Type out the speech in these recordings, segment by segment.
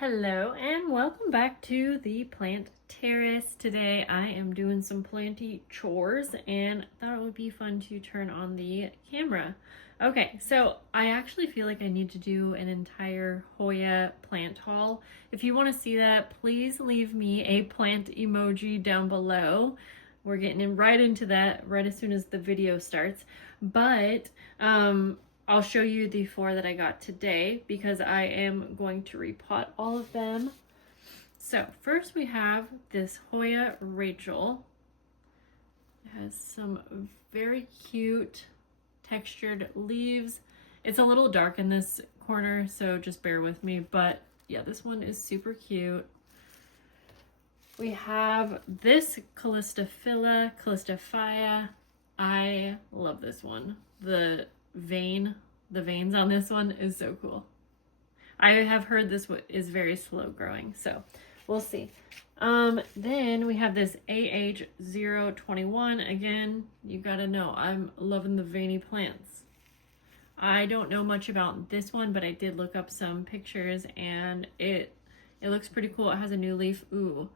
Hello and welcome back to the plant terrace. Today I am doing some planty chores and thought it would be fun to turn on the camera. Okay, so I actually feel like I need to do an entire Hoya plant haul. If you want to see that, please leave me a plant emoji down below. We're getting right into that right as soon as the video starts. But I'll show you the 4 that I got today because I am going to repot all of them. So first we have this Hoya Rachel. It has some very cute textured leaves. It's a little dark in this corner, so just bear with me. But yeah, this one is super cute. We have this Calistophylla. I love this one. The veins on this one is so cool. I have heard this is very slow growing, so we'll see. Then we have this AH021. Again, you gotta know, I'm loving the veiny plants. I don't know much about this one, but I did look up some pictures and it looks pretty cool. It has a new leaf. Ooh,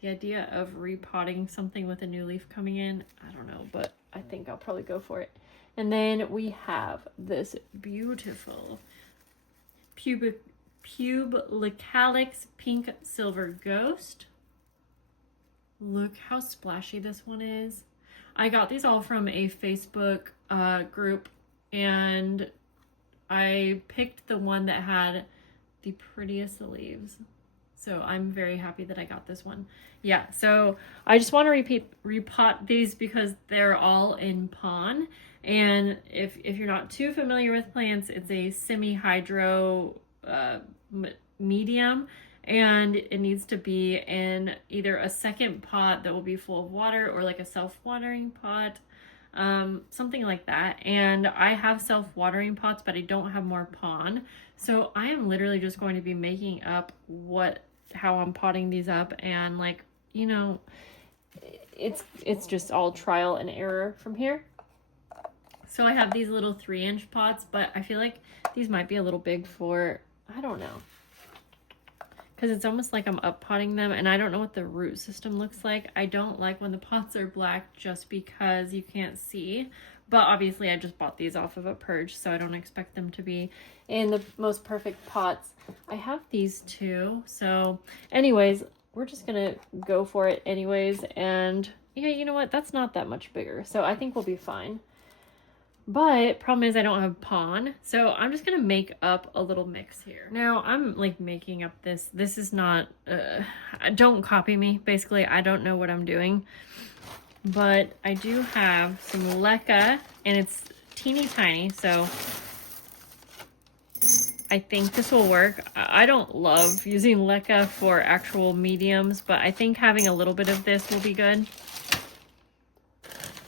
the idea of repotting something with a new leaf coming in, I don't know, but I think I'll probably go for it. And then we have this beautiful Pubilicalix Pink Silver Ghost. Look how splashy this one is. I got these all from a Facebook group, and I picked the one that had the prettiest leaves. So I'm very happy that I got this one. Yeah, so I just want to repot these because they're all in pon. And if you're not too familiar with plants, it's a semi-hydro medium, and it needs to be in either a second pot that will be full of water or like a self-watering pot, something like that. And I have self-watering pots, but I don't have more pon. So I am literally just going to be making up how I'm potting these up, and like, you know, it's just all trial and error from here. So I have these little 3-inch pots, but I feel like these might be a little big for, I don't know, because it's almost like I'm up potting them, and I don't know what the root system looks like. I don't like when the pots are black just because you can't see, but obviously I just bought these off of a purge, so I don't expect them to be in the most perfect pots. I have these too, so anyways, we're just gonna go for it anyways. And yeah, you know what, that's not that much bigger, so I think we'll be fine. But problem is I don't have pon, so I'm just gonna make up a little mix here. Now I'm like making up this is not don't copy me. Basically, I don't know what I'm doing, but I do have some leca, and it's teeny tiny, so I think this will work. I don't love using leca for actual mediums, but I think having a little bit of this will be good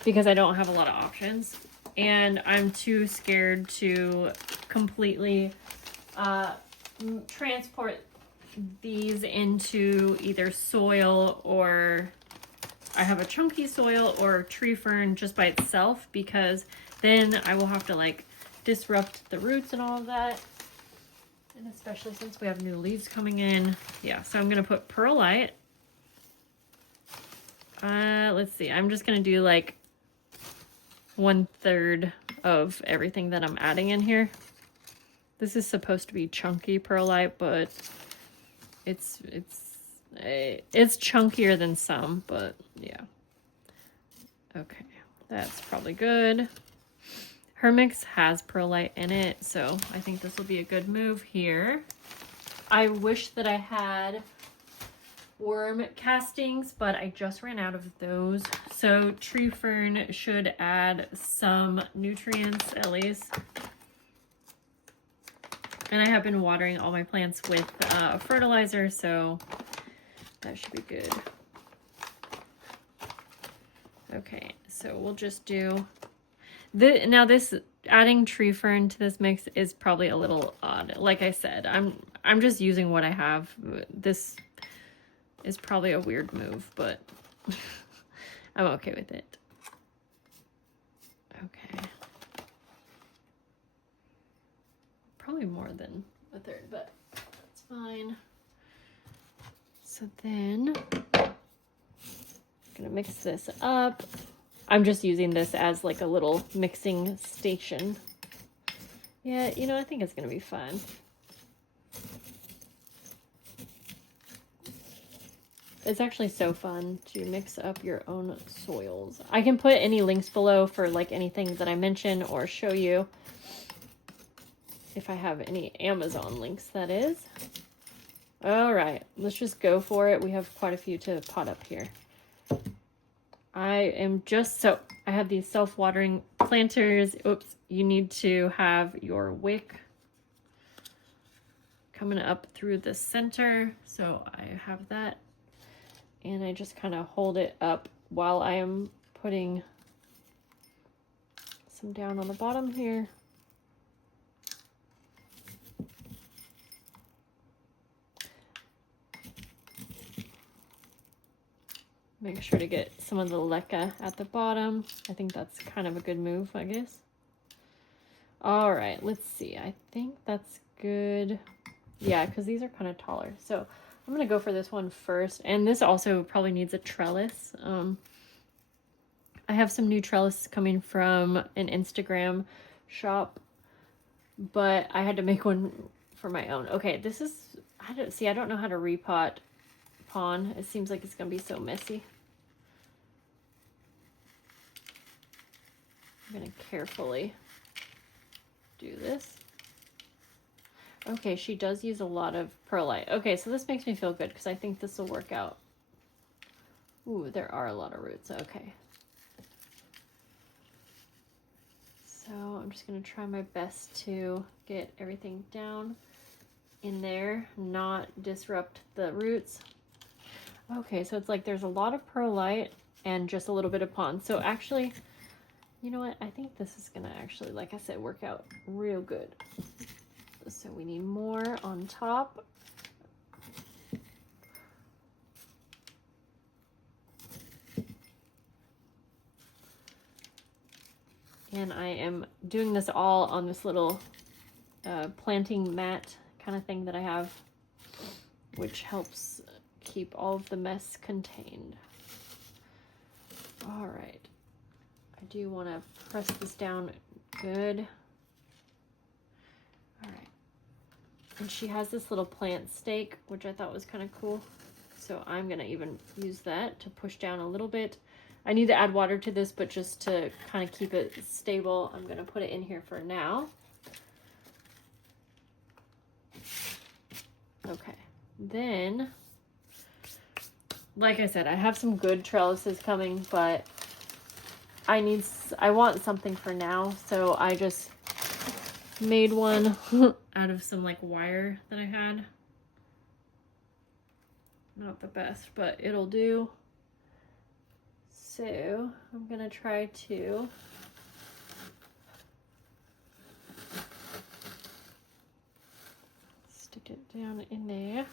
because I don't have a lot of options. And I'm too scared to completely transport these into either soil, or I have a chunky soil, or tree fern just by itself, because then I will have to like disrupt the roots and all of that. And especially since we have new leaves coming in. Yeah, so I'm gonna put perlite. Let's see, I'm just gonna do like 1/3 of everything that I'm adding in here. This is supposed to be chunky perlite, but it's chunkier than some, but yeah. Okay, that's probably good. Her mix has perlite in it, so I think this will be a good move here. I wish that I had worm castings, but I just ran out of those. So tree fern should add some nutrients at least. And I have been watering all my plants with fertilizer, so that should be good. Okay, so we'll just do now this adding tree fern to this mix is probably a little odd. Like I said, I'm just using what I have. This is probably a weird move, but I'm okay with it. Okay. Probably more than 1/3, but that's fine. So then I'm gonna mix this up. I'm just using this as like a little mixing station. Yeah, you know, I think it's gonna be fun. It's actually so fun to mix up your own soils. I can put any links below for like anything that I mention or show you. If I have any Amazon links, that is. All right, let's just go for it. We have quite a few to pot up here. I have these self-watering planters. Oops, you need to have your wick coming up through the center. So I have that. And I just kind of hold it up while I am putting some down on the bottom here. Make sure to get some of the leca at the bottom. I think that's kind of a good move, I guess. All right, let's see. I think that's good. Yeah, because these are kind of taller. So I'm going to go for this one first. And this also probably needs a trellis. I have some new trellis coming from an Instagram shop, but I had to make one for my own. Okay, this is, I don't know how to repot pawn. It seems like it's going to be so messy. I'm going to carefully do this. Okay, she does use a lot of perlite. Okay, so this makes me feel good because I think this will work out. Ooh, there are a lot of roots. Okay. So I'm just going to try my best to get everything down in there, not disrupt the roots. Okay, so it's like there's a lot of perlite and just a little bit of pond. So actually, you know what? I think this is going to actually, like I said, work out real good. So we need more on top. And I am doing this all on this little planting mat kind of thing that I have, which helps keep all of the mess contained. All right. I do want to press this down good. All right. And she has this little plant stake, which I thought was kind of cool. So I'm going to even use that to push down a little bit. I need to add water to this, but just to kind of keep it stable, I'm going to put it in here for now. Okay. Then, like I said, I have some good trellises coming, but I want something for now. So I just made one out of some like wire that I had. Not the best, but it'll do. So I'm gonna try to stick it down in there.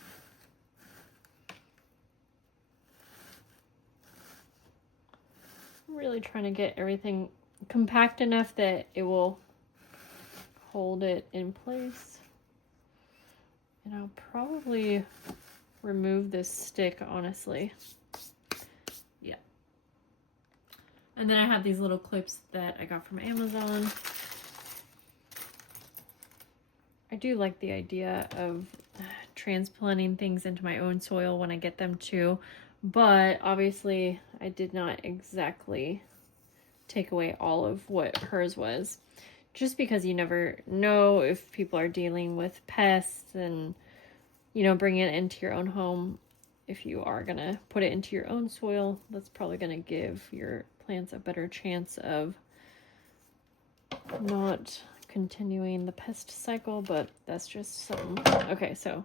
I'm really trying to get everything compact enough that it will hold it in place. And I'll probably remove this stick, honestly. Yeah. And then I have these little clips that I got from Amazon. I do like the idea of transplanting things into my own soil when I get them too, but obviously I did not exactly take away all of what hers was, just because you never know if people are dealing with pests and, you know, bringing it into your own home. If you are gonna put it into your own soil, that's probably gonna give your plants a better chance of not continuing the pest cycle, but that's just some. Okay, so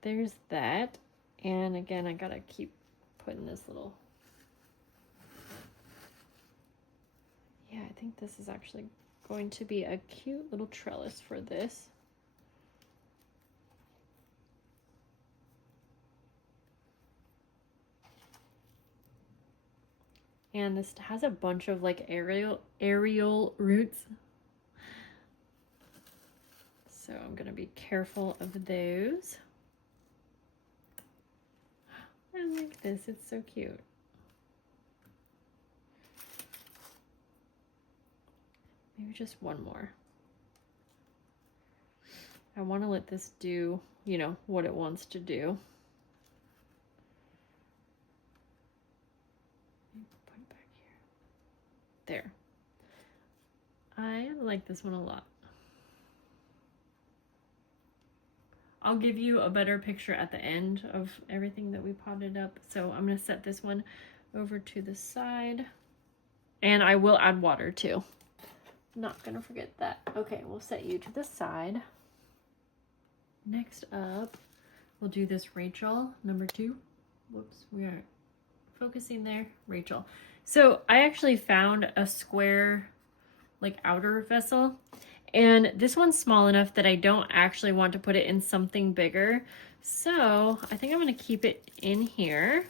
there's that. And again, I gotta keep putting this little. Yeah, I think this is actually going to be a cute little trellis for this. And this has a bunch of like aerial roots. So I'm gonna be careful of those. I like this. It's so cute. Maybe just one more. I want to let this do, you know, what it wants to do. Put it back here. There. I like this one a lot. I'll give you a better picture at the end of everything that we potted up. So I'm going to set this one over to the side. And I will add water too. Not going to forget that. Okay, we'll set you to the side. Next up, we'll do this Rachel, number 2. Whoops, we are focusing there. Rachel. So I actually found a square, like outer vessel. And this one's small enough that I don't actually want to put it in something bigger. So I think I'm going to keep it in here.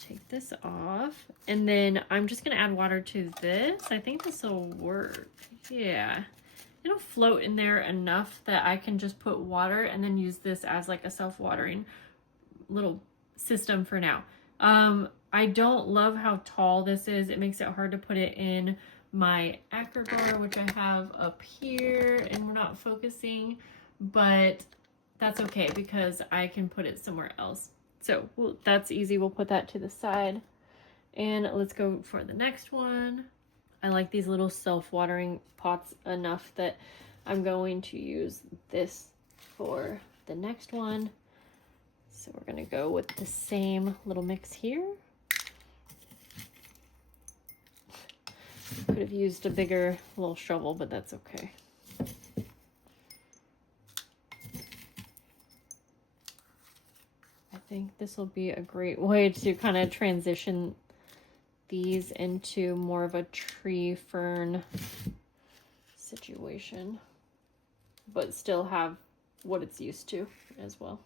Take this off. And then I'm just going to add water to this. I think this will work. Yeah. It'll float in there enough that I can just put water and then use this as like a self-watering little system for now. I don't love how tall this is. It makes it hard to put it in my Akerbar, which I have up here, and we're not focusing, but that's okay because I can put it somewhere else. So that's easy. We'll put that to the side, and let's go for the next one. I like these little self-watering pots enough that I'm going to use this for the next one. So we're going to go with the same little mix here. Could have used a bigger little shovel, but that's okay. I think this will be a great way to kind of transition these into more of a tree fern situation, but still have what it's used to as well.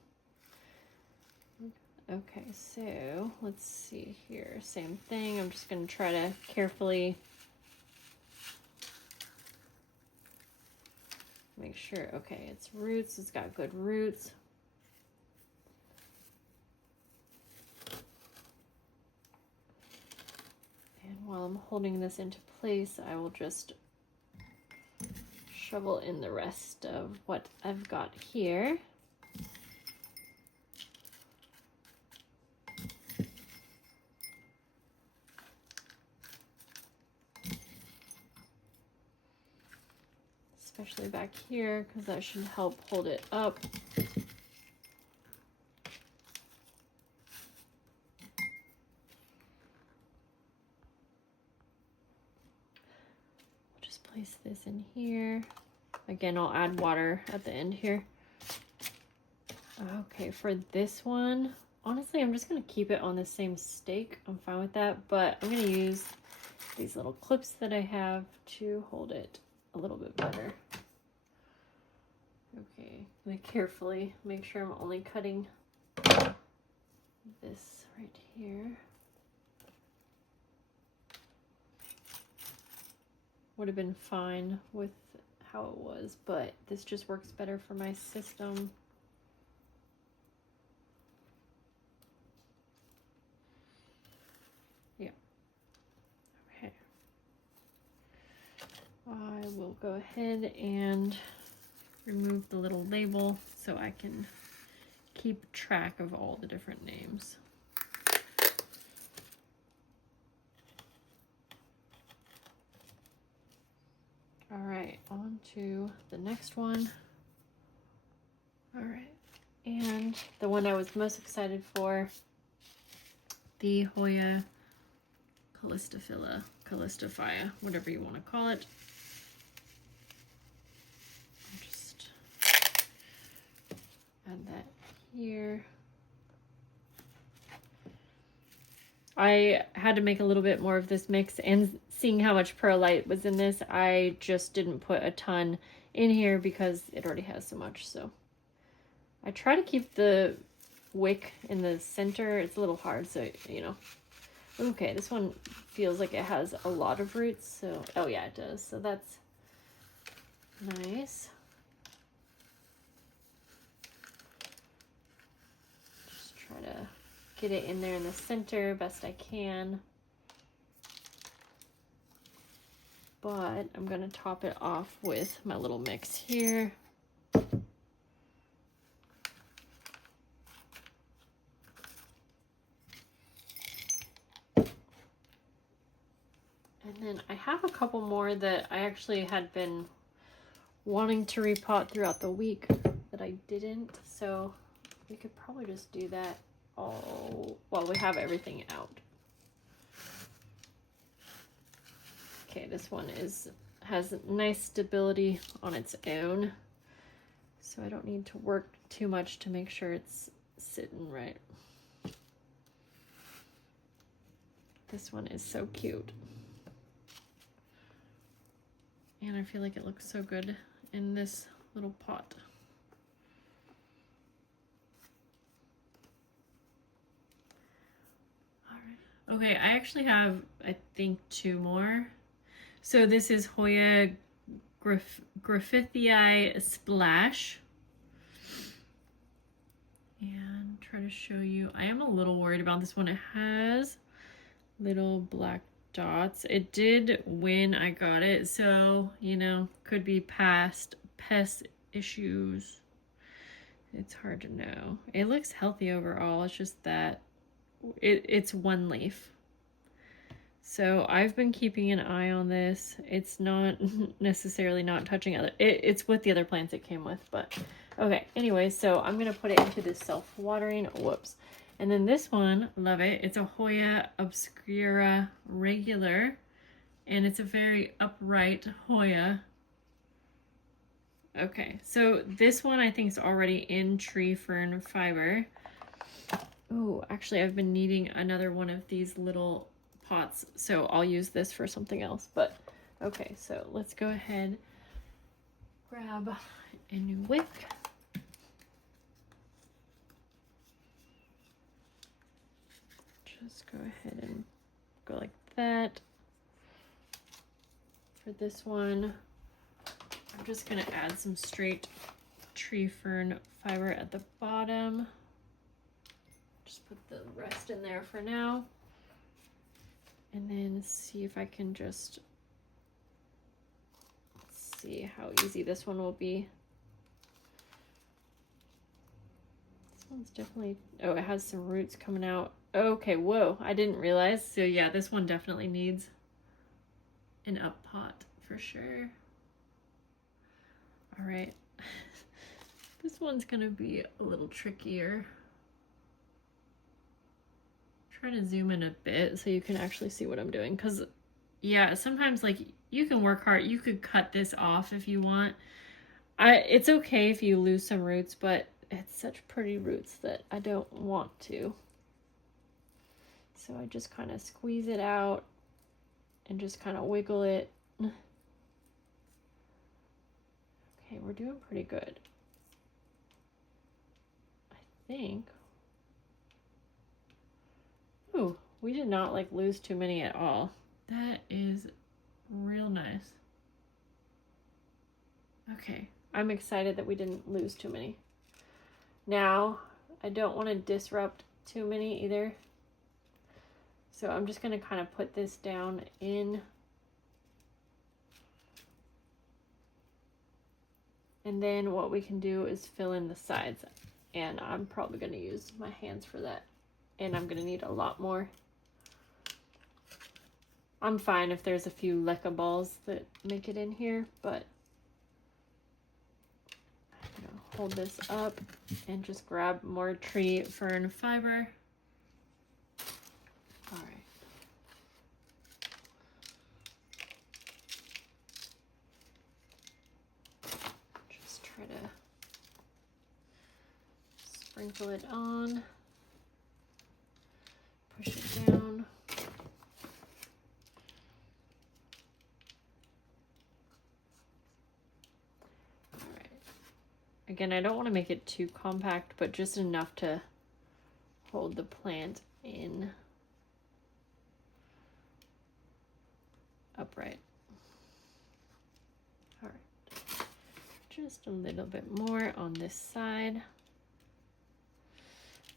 Okay, so let's see here. Same thing. I'm just going to try to carefully make sure, okay, it's roots. It's got good roots. And while I'm holding this into place, I will just shovel in the rest of what I've got here. Especially back here, because that should help hold it up. Just place this in here. Again, I'll add water at the end here. Okay, for this one, honestly, I'm just going to keep it on the same stake. I'm fine with that, but I'm going to use these little clips that I have to hold it a little bit better. Okay, I'm going to carefully make sure I'm only cutting this right here. Would have been fine with how it was, but this just works better for my system. Yeah. Okay. I will go ahead and remove the little label so I can keep track of all the different names. All right, on to the next one. All right, and the one I was most excited for, the Hoya callistophyia, whatever you want to call it. I'll just add that here. I had to make a little bit more of this mix, and seeing how much perlite was in this, I just didn't put a ton in here because it already has so much. So I try to keep the wick in the center. It's a little hard, so you know. Okay, this one feels like it has a lot of roots, so oh yeah, it does. So that's nice. Just try to get it in there in the center best I can. But I'm going to top it off with my little mix here. And then I have a couple more that I actually had been wanting to repot throughout the week that I didn't. So we could probably just do that all while we have everything out. Okay, this one has nice stability on its own, so I don't need to work too much to make sure it's sitting right. This one is so cute. And I feel like it looks so good in this little pot. All right. Okay, I actually have, I think, 2 more. So this is Hoya Griffithii Splash. And try to show you, I am a little worried about this one. It has little black dots. It did when I got it, so, you know, could be past pest issues. It's hard to know. It looks healthy overall. It's just that it's one leaf. So I've been keeping an eye on this. It's not necessarily not touching other, it's with the other plants it came with, but okay. Anyway, so I'm going to put it into this self-watering, whoops. And then this one, love it. It's a Hoya obscura regular, and it's a very upright Hoya. Okay, so this one I think is already in tree fern fiber. Oh, actually I've been needing another one of these little pots, so I'll use this for something else. But okay, so let's go ahead, grab a new wick. Just go ahead and go like that. For this one, I'm just gonna add some straight tree fern fiber at the bottom. Just put the rest in there for now. And then see if I can just see how easy this one will be. This one's definitely, oh, it has some roots coming out. Okay, whoa, I didn't realize. So yeah, this one definitely needs an up pot for sure. All right, this one's gonna be a little trickier. Try to zoom in a bit so you can actually see what I'm doing, because yeah, sometimes like you can work hard, you could cut this off if you want. It's okay if you lose some roots, but it's such pretty roots that I don't want to. So I just kind of squeeze it out and just kind of wiggle it. Okay, we're doing pretty good, I think. Ooh, we did not like lose too many at all. That is real nice. Okay, I'm excited that we didn't lose too many. Now, I don't want to disrupt too many either. So I'm just going to kind of put this down in. And then what we can do is fill in the sides. And I'm probably going to use my hands for that. And I'm going to need a lot more. I'm fine if there's a few leca balls that make it in here, but I'm going to hold this up and just grab more tree fern fiber. All right. Just try to sprinkle it on. Push it down. All right. Again, I don't want to make it too compact, but just enough to hold the plant in upright. All right. Just a little bit more on this side.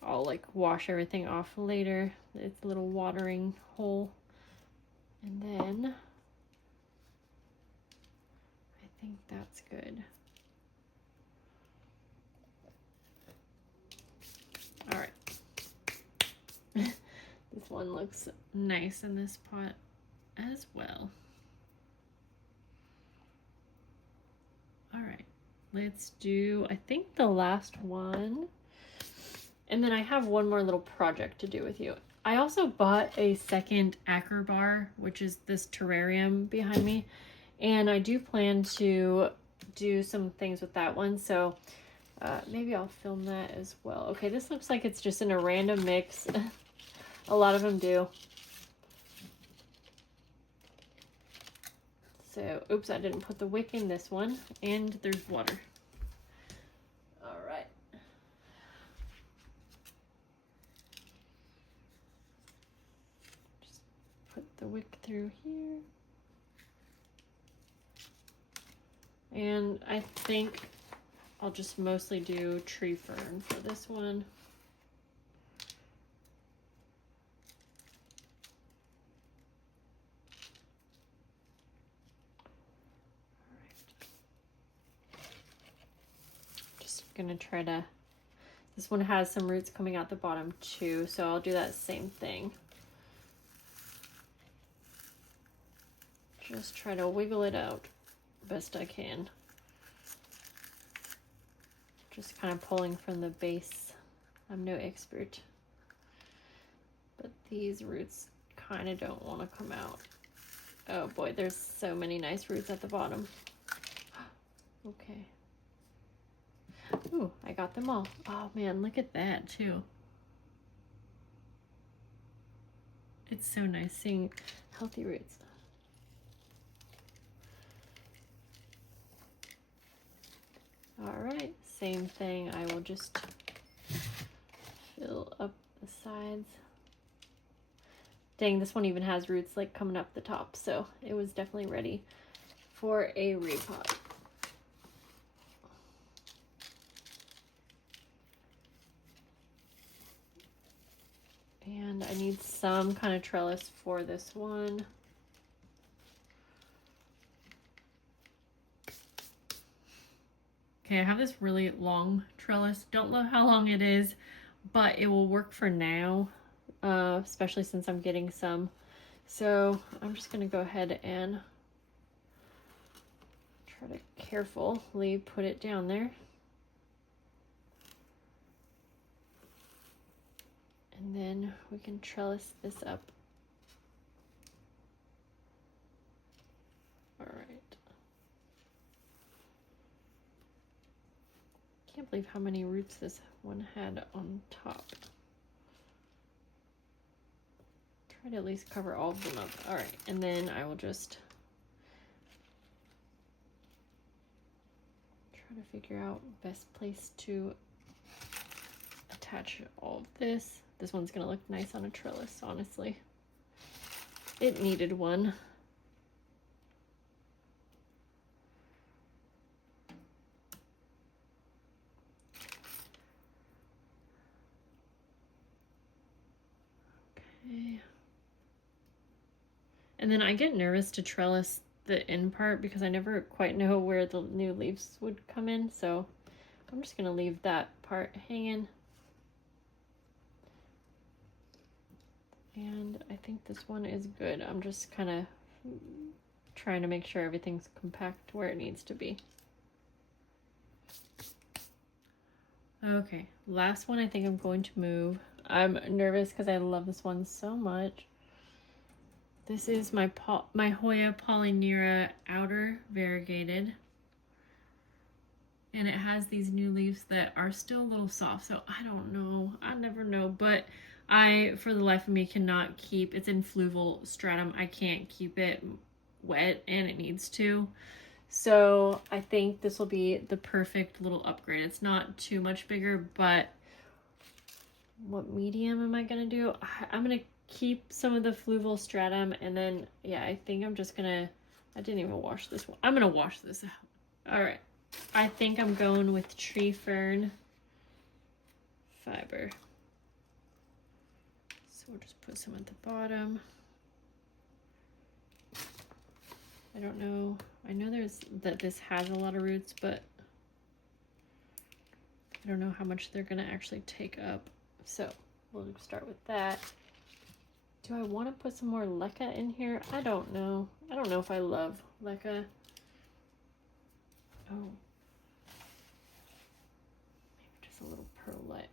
All I'll like wash everything off later. It's a little watering hole. And then I think that's good. All right. This one looks nice in this pot as well. All right, let's do, I think, the last one. And then I have one more little project to do with you. I also bought a second Akerbar, which is this terrarium behind me. And I do plan to do some things with that one. So maybe I'll film that as well. Okay, this looks like it's just in a random mix. A lot of them do. So, oops, I didn't put the wick in this one. And there's water. All right. Just put the wick through here. And I think I'll just mostly do tree fern for this one. Gonna try to, this one has some roots coming out the bottom too, so I'll do that same thing. Just try to wiggle it out best I can. Just kind of pulling from the base. I'm no expert, but these roots kind of don't want to come out. Oh boy, there's so many nice roots at the bottom. Okay. Ooh, I got them all. Oh man, look at that too. It's so nice seeing healthy roots. All right, same thing. I will just fill up the sides. Dang, this one even has roots like coming up the top, so it was definitely ready for a repot. And I need some kind of trellis for this one. Okay, I have this really long trellis. Don't know how long it is, but it will work for now, especially since I'm getting some. So I'm just gonna go ahead and try to carefully put it down there. And then we can trellis this up. All right. Can't believe how many roots this one had on top. Try to at least cover all of them up. All right, and then I will just try to figure out best place to attach all of this. This one's gonna look nice on a trellis, honestly. It needed one. Okay. And then I get nervous to trellis the end part because I never quite know where the new leaves would come in, so I'm just gonna leave that part hanging. And I think this one is good. I'm just kind of trying to make sure everything's compact where it needs to be. Okay, last one I think I'm going to move. I'm nervous because I love this one so much. This is my Hoya Polynera outer variegated. And it has these new leaves that are still a little soft, so I don't know. I never know, but I, for the life of me, cannot keep, it's in fluval stratum. I can't keep it wet, and it needs to. So I think this will be the perfect little upgrade. It's not too much bigger, but what medium am I gonna do? I'm gonna keep some of the fluval stratum, and then, yeah, I think I'm just gonna, I didn't even wash this one. I'm gonna wash this out. All right. I think I'm going with tree fern fiber. So we'll just put some at the bottom. I don't know. I know that this has a lot of roots, but I don't know how much they're gonna actually take up. So we'll start with that. Do I want to put some more leca in here? I don't know. I don't know if I love leca. Oh. Maybe just a little perlite.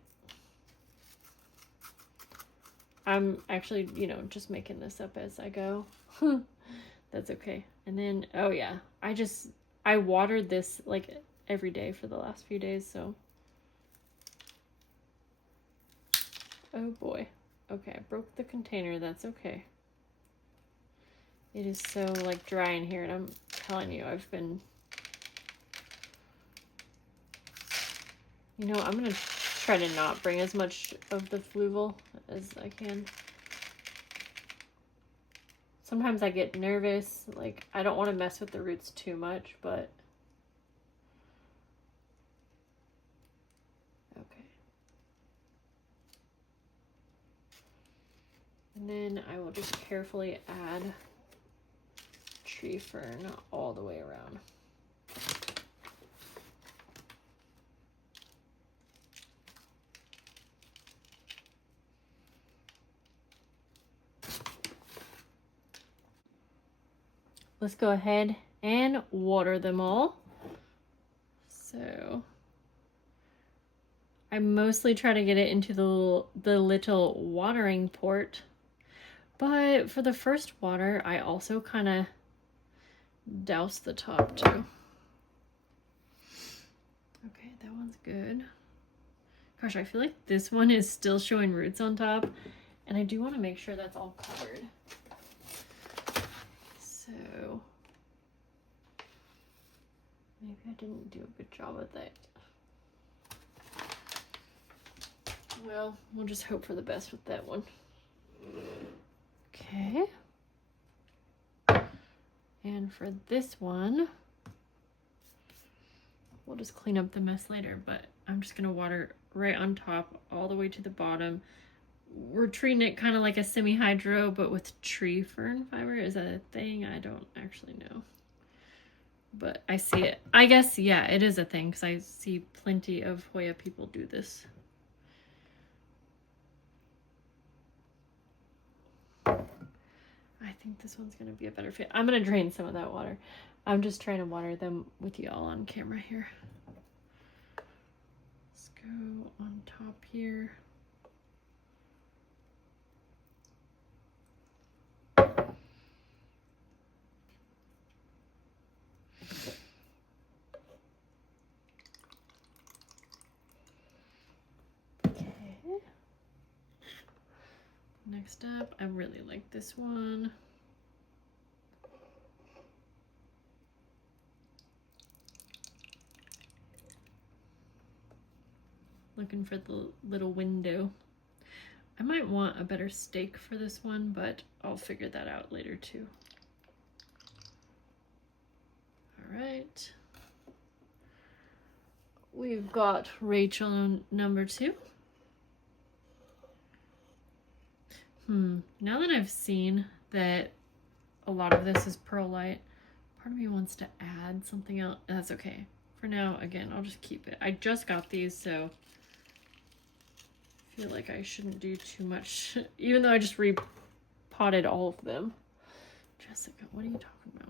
I'm actually, you know, just making this up as I go. That's okay. And then, oh yeah, I watered this like every day for the last few days, so. Oh boy. Okay, I broke the container, that's okay. It is so like dry in here, and I'm telling you, I've been, you know, I'm gonna try to not bring as much of the fluval as I can. Sometimes I get nervous, like I don't want to mess with the roots too much, but okay. And then I will just carefully add tree fern all the way around. Let's go ahead and water them all. So I mostly try to get it into the little watering port, but for the first water, I also kind of douse the top too. Okay, that one's good. Gosh, I feel like this one is still showing roots on top, and I do want to make sure that's all covered. So maybe I didn't do a good job with that. Well, we'll just hope for the best with that one. Okay. And for this one, we'll just clean up the mess later, but I'm just gonna water right on top all the way to the bottom. We're treating it kind of like a semi-hydro, but with tree fern fiber. Is that a thing? I don't actually know. But I see it. I guess, yeah, it is a thing because I see plenty of Hoya people do this. I think this one's going to be a better fit. I'm going to drain some of that water. I'm just trying to water them with y'all on camera here. Let's go on top here. Next up, I really like this one. Looking for the little window. I might want a better stake for this one, but I'll figure that out later too. All right. We've got Rachel number 2. Now that I've seen that a lot of this is perlite, part of me wants to add something else. That's okay. For now, again, I'll just keep it. I just got these, so I feel like I shouldn't do too much, even though I just repotted all of them. Jessica, what are you talking about?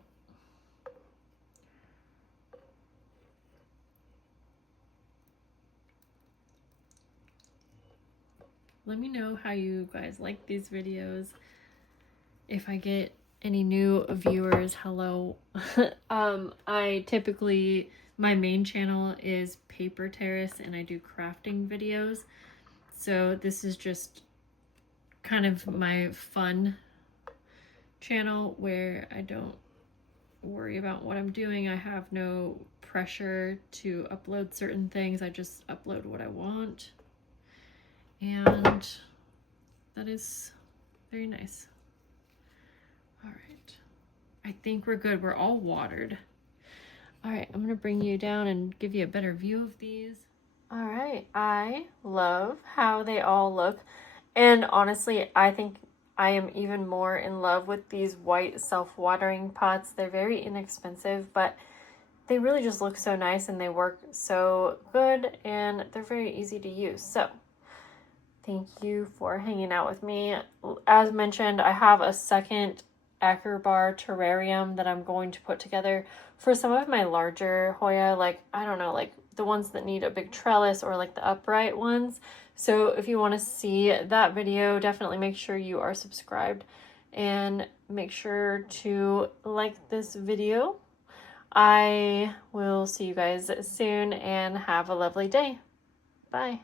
Let me know how you guys like these videos. If I get any new viewers, hello. I typically, my main channel is Paper Terrace and I do crafting videos. So this is just kind of my fun channel where I don't worry about what I'm doing. I have no pressure to upload certain things. I just upload what I want. And that is very nice. All right. I think we're good. We're all watered. All right, I'm gonna bring you down and give you a better view of these. All right, I love how they all look. And honestly, I think I am even more in love with these white self-watering pots. They're very inexpensive, but they really just look so nice and they work so good and they're very easy to use. So thank you for hanging out with me. As mentioned, I have a second Akerbar terrarium that I'm going to put together for some of my larger Hoya, like, I don't know, like the ones that need a big trellis or like the upright ones. So if you want to see that video, definitely make sure you are subscribed and make sure to like this video. I will see you guys soon and have a lovely day. Bye.